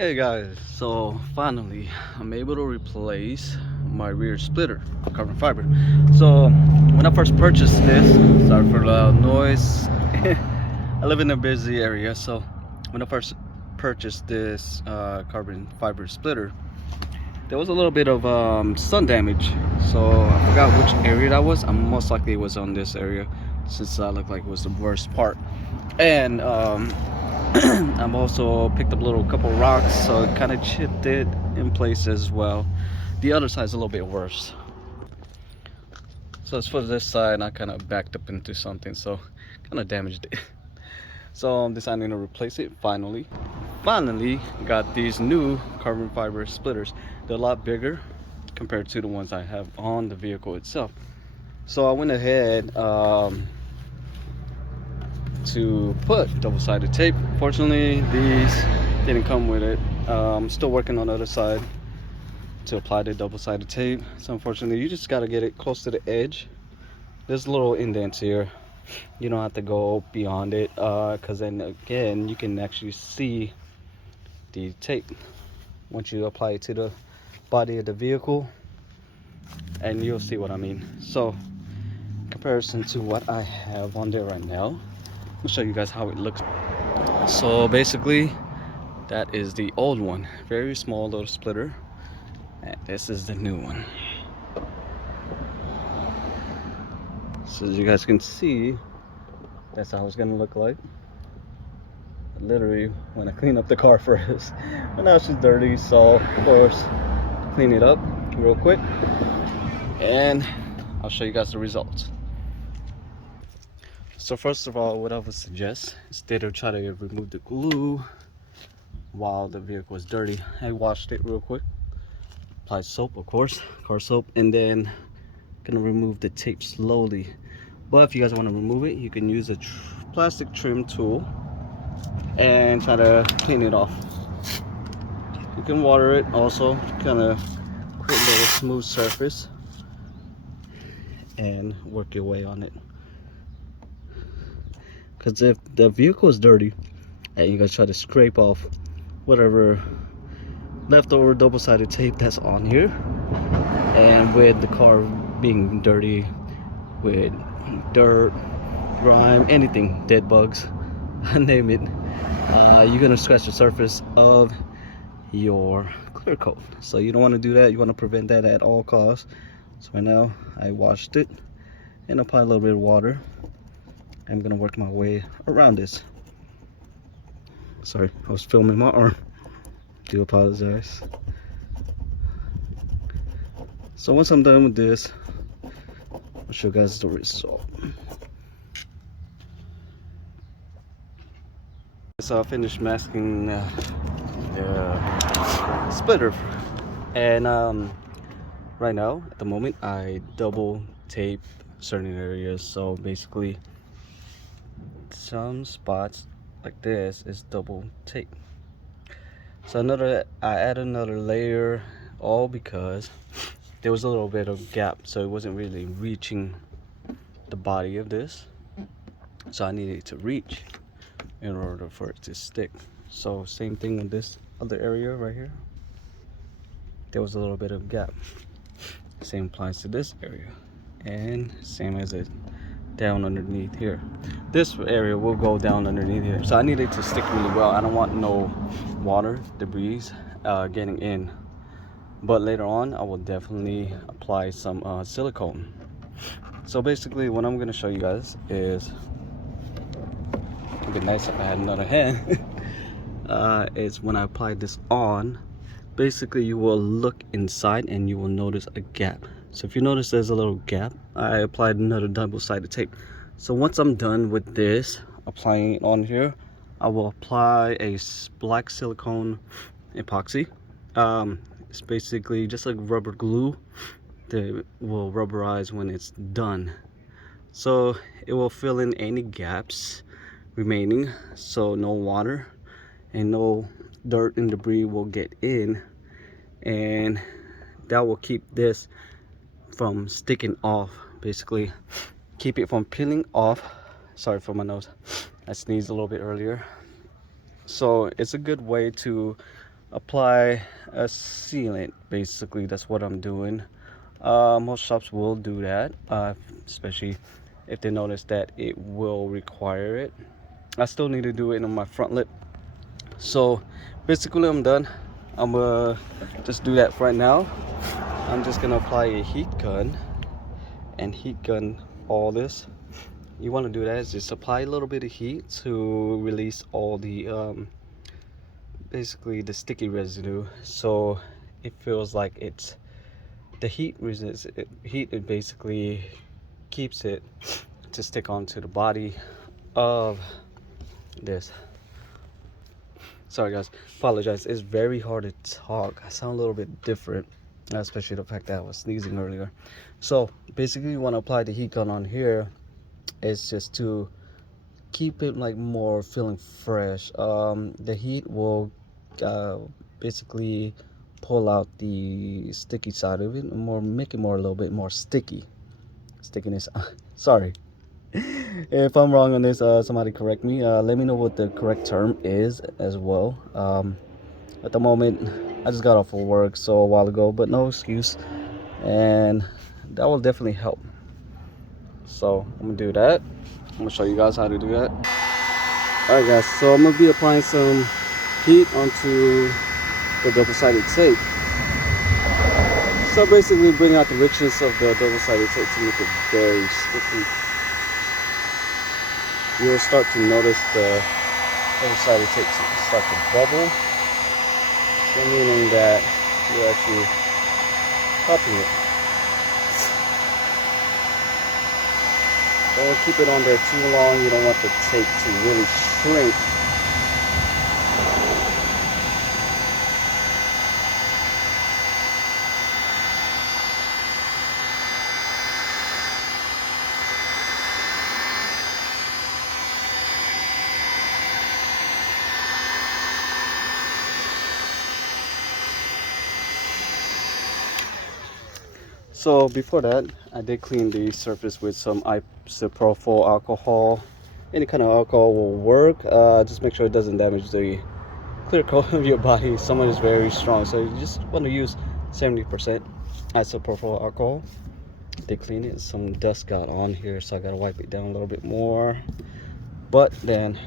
Hey guys, so finally I'm able to replace my rear splitter carbon fiber. So when I first purchased this, sorry for the loud noise, I live in a busy area, so when I first purchased this carbon fiber splitter, there was a little bit of sun damage. So I forgot which area that was. I'm most likely it was on this area, since that looked like it was the worst part. And I've also picked up a little couple rocks, so it kind of chipped it in place as well. The other side's a little bit worse. So as for this side, I kind of backed up into something, so kind of damaged it. So I'm deciding to replace it finally. Finally got these new carbon fiber splitters. They're a lot bigger compared to the ones I have on the vehicle itself. So I went ahead to put double-sided tape. Fortunately, these didn't come with it. I'm still working on the other side to apply the double-sided tape. So unfortunately, you just got to get it close to the edge. There's little indents here. You don't have to go beyond it, because then again you can actually see the tape once you apply it to the body of the vehicle, and you'll see what I mean. So in comparison to what I have on there right now, I'll show you guys how it looks. So basically, that is the old one, very small little splitter, and this is the new one. So as you guys can see, that's how it's gonna look like. Literally, when I clean up the car first, but now it's just dirty, so of course clean it up real quick, and I'll show you guys the results. So first of all, what I would suggest, instead of trying to remove the glue while the vehicle is dirty, I washed it real quick, applied soap, of course, car soap, and then gonna remove the tape slowly. But if you guys want to remove it, you can use a plastic trim tool and try to clean it off. You can water it also, kind of create a little smooth surface and work your way on it. Because if the vehicle is dirty and you guys try to scrape off whatever leftover double-sided tape that's on here, and with the car being dirty with dirt, grime, anything, dead bugs, name it, you're gonna scratch the surface of your clear coat. So you don't want to do that. You want to prevent that at all costs. So right now I washed it and apply a little bit of water. I'm gonna work my way around this. Sorry, I was filming my arm. Do apologize. So once I'm done with this, I'll show you guys the result. So I finished masking the splitter, and right now at the moment I double tape certain areas. So basically some spots like this is double tape. So I added another layer, all because there was a little bit of gap, so it wasn't really reaching the body of this, so I needed it to reach in order for it to stick. So same thing with this other area right here, there was a little bit of gap. Same applies to this area, and same as it down underneath here. This area will go down underneath here, so I need it to stick really well. I don't want no water debris getting in, but later on I will definitely apply some silicone. So basically what I'm going to show you guys is, it'd be nice if I had another hand, is when I apply this on, basically you will look inside and you will notice a gap. So if you notice there's a little gap, I applied another double-sided tape. So once I'm done with this, applying it on here, I will apply a black silicone epoxy. It's basically just like rubber glue that will rubberize when it's done. So it will fill in any gaps remaining, so no water and no dirt and debris will get in, and that will keep this from sticking off, basically keep it from peeling off. Sorry for my nose, I sneezed a little bit earlier. So it's a good way to apply a sealant. Basically, that's what I'm doing. Most shops will do that, especially if they notice that it will require it. I still need to do it on my front lip. So basically I'm done. I'm gonna just do that right now. I'm just gonna apply a heat gun and heat gun all this. You want to do that is just apply a little bit of heat to release all the basically the sticky residue, so it feels like it's the heat resist heat. It basically keeps it to stick onto the body of this. Sorry guys, apologize. It's very hard to talk. I sound a little bit different, especially the fact that I was sneezing earlier. So basically you want to apply the heat gun on here. It's just to keep it like more feeling fresh. The heat will basically pull out the sticky side of it, more make it more a little bit more stickiness. Sorry if I'm wrong on this. Somebody correct me. Let me know what the correct term is as well. At the moment I just got off of work so a while ago, but no excuse, and that will definitely help. So I'm gonna do that. I'm gonna show you guys how to do that. Alright guys, so I'm gonna be applying some heat onto the double-sided tape. So basically bring out the richness of the double-sided tape to make it very sticky. You'll start to notice the double-sided tape start to bubble. So meaning that you're actually cupping it. Don't keep it on there too long. You don't want the tape to really shrink. So before that, I did clean the surface with some isopropyl alcohol. Any kind of alcohol will work. Just make sure it doesn't damage the clear coat of your body. Someone is very strong, so you just want to use 70% isopropyl alcohol. They clean it. Some dust got on here, so I gotta wipe it down a little bit more. But then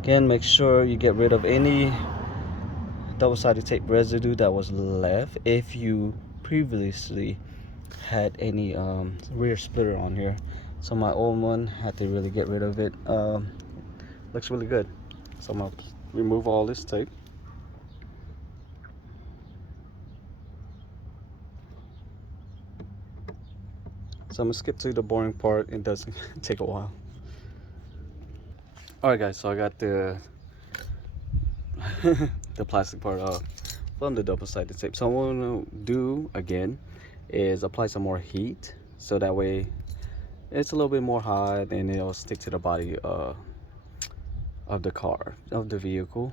again, make sure you get rid of any double-sided tape residue that was left if you previously had any rear splitter on here. So my old one, had to really get rid of it. Looks really good. So I'm gonna remove all this tape. So I'm gonna skip to the boring part. It does take a while. Alright guys, so I got the the plastic part off from the double-sided tape. So what I'm gonna do again is apply some more heat, so that way it's a little bit more hot and it'll stick to the body of the car, of the vehicle.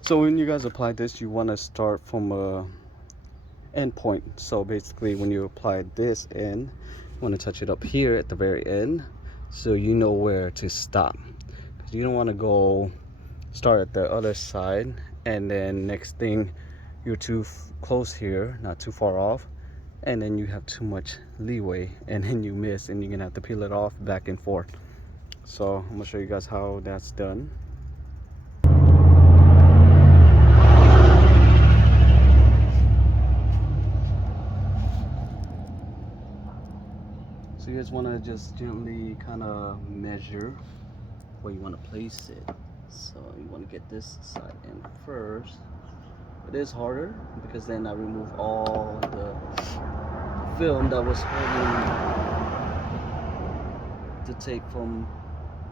So when you guys apply this, you want to start from a end point. So basically when you apply this end, you want to touch it up here at the very end, so you know where to stop. Because you don't want to go start at the other side and then next thing you're too close here, not too far off, and then you have too much leeway and then you miss and you're gonna have to peel it off back and forth. So I'm gonna show you guys how that's done. So you guys want to just gently kind of measure where you want to place it. So you want to get this side in first. It is harder because then I remove all the film that was holding the tape from,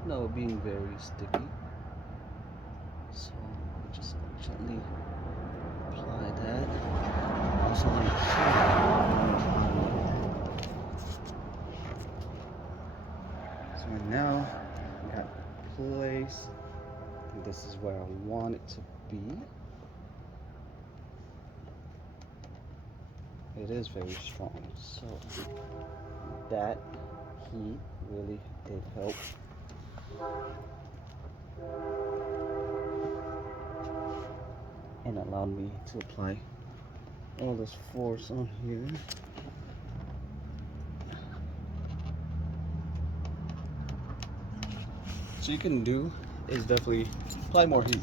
you know, being very sticky. So just gently apply that. also like here. So right now I got place. And this is where I want it to be. It is very strong, so that heat really did help. And allowed me to apply all this force on here. So you can do is definitely apply more heat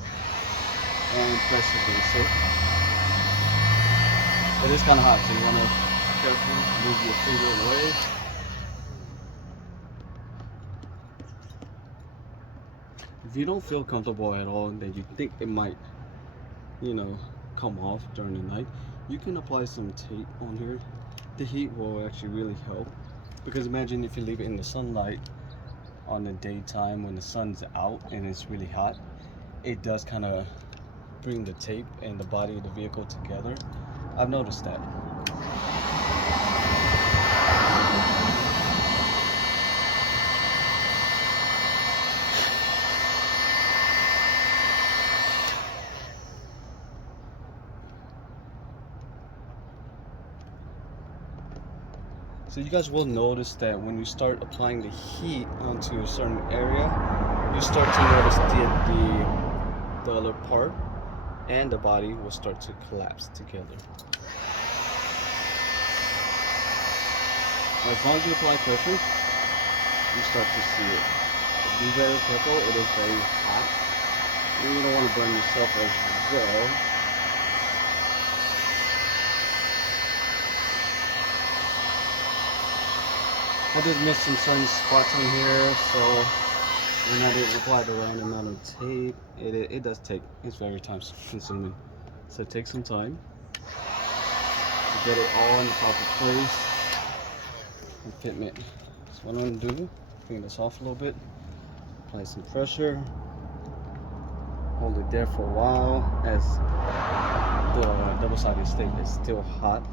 and press the basic. It is kind of hot, so you want to carefully move your finger away. If you don't feel comfortable at all, then you think it might, you know, come off during the night, you can apply some tape on here. The heat will actually really help, because imagine if you leave it in the sunlight on the daytime when the sun's out and it's really hot, it does kind of bring the tape and the body of the vehicle together. I've noticed that. So you guys will notice that when you start applying the heat onto a certain area, you start to notice the other part and the body will start to collapse together. As long as you apply pressure, you start to see it. Be very careful, it is very hot. And you don't want to burn yourself as well. I just missed some sun spots in here, so when I didn't apply the right amount of tape, it does take, it's very time consuming. So take some time to get it all in the proper place and fitment. So what I'm gonna do, clean this off a little bit, apply some pressure, hold it there for a while as the double-sided tape is still hot.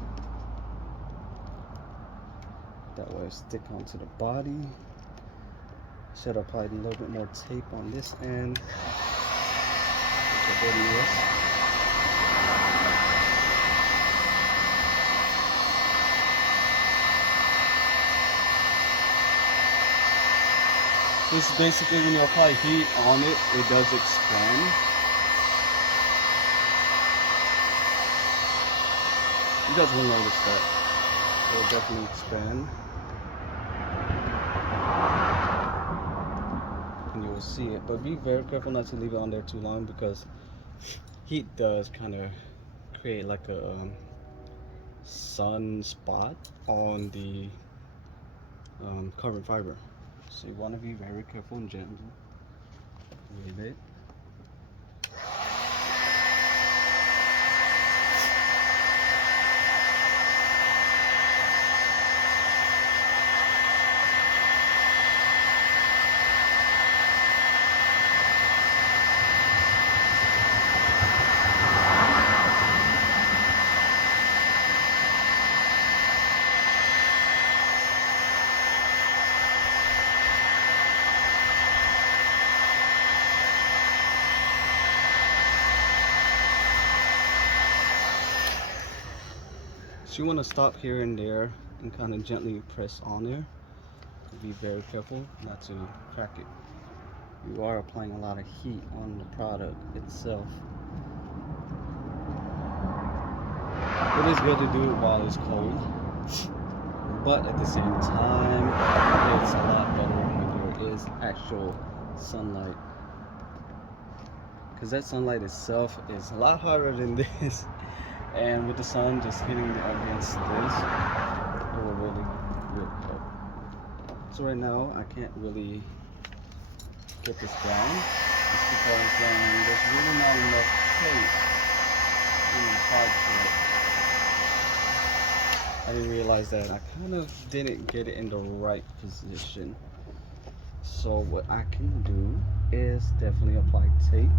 That way it stick onto the body. Should apply a little bit more tape on this end. This is basically when you apply heat on it, it does expand. You guys will notice that. It will definitely expand. And you will see it, but be very careful not to leave it on there too long, because heat does kind of create like a sun spot on the carbon fiber. So you want to be very careful and gentle with it. So you want to stop here and there and kind of gently press on there. Be very careful not to crack it. You are applying a lot of heat on the product itself. It is good to do it while it's cold, but at the same time, it's a lot better when there is actual sunlight, because that sunlight itself is a lot hotter than this. And with the sun just hitting against this, it will really help. So right now, I can't really get this down, just because there's really not enough tape inside to it. I didn't realize that. I kind of didn't get it in the right position. So what I can do is definitely apply tape,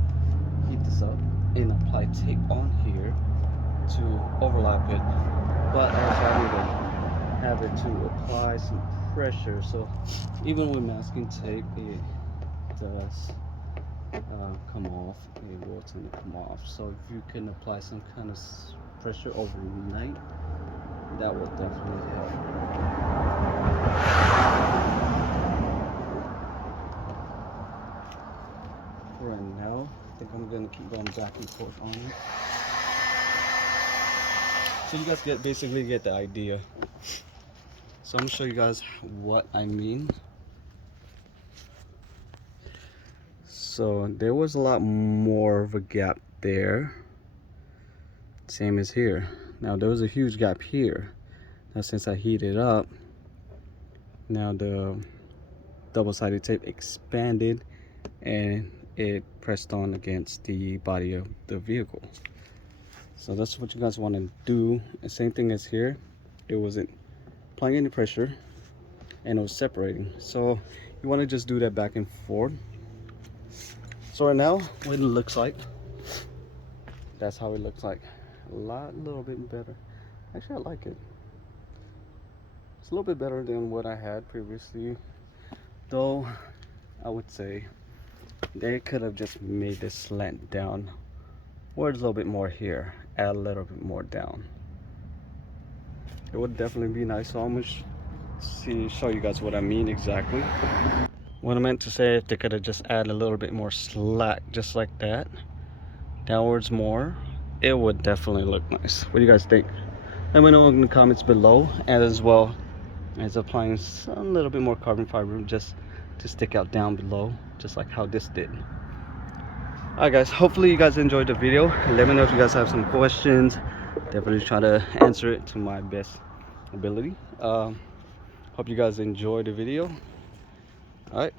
heat this up, and apply tape on here to overlap it, but also I need to have it to apply some pressure. So even with masking tape, it does come off. It will tend to come off. So if you can apply some kind of pressure overnight, that will definitely help. For right now, I think I'm gonna keep going back and forth on it. So you guys basically get the idea. So I'm gonna show you guys what I mean. So there was a lot more of a gap there, same as here. Now there was a huge gap here. Now since I heated up, now the double-sided tape expanded and it pressed on against the body of the vehicle. So that's what you guys want to do. The same thing as here, it wasn't applying any pressure and it was separating. So you want to just do that back and forth. So right now, what it looks like, that's how it looks like. A little bit better. Actually, I like it. It's a little bit better than what I had previously, though I would say they could have just made this slant down, or a little bit more here, add a little bit more down. It would definitely be nice. So I'm gonna show you guys what I mean exactly. What I meant to say, if they could have just added a little bit more slack, just like that, downwards more, it would definitely look nice. What do you guys think? Let me know in the comments below, and as well as applying a little bit more carbon fiber just to stick out down below, just like how this did. Alright guys, hopefully you guys enjoyed the video. Let me know if you guys have some questions. Definitely try to answer it to my best ability. Hope you guys enjoyed the video. Alright.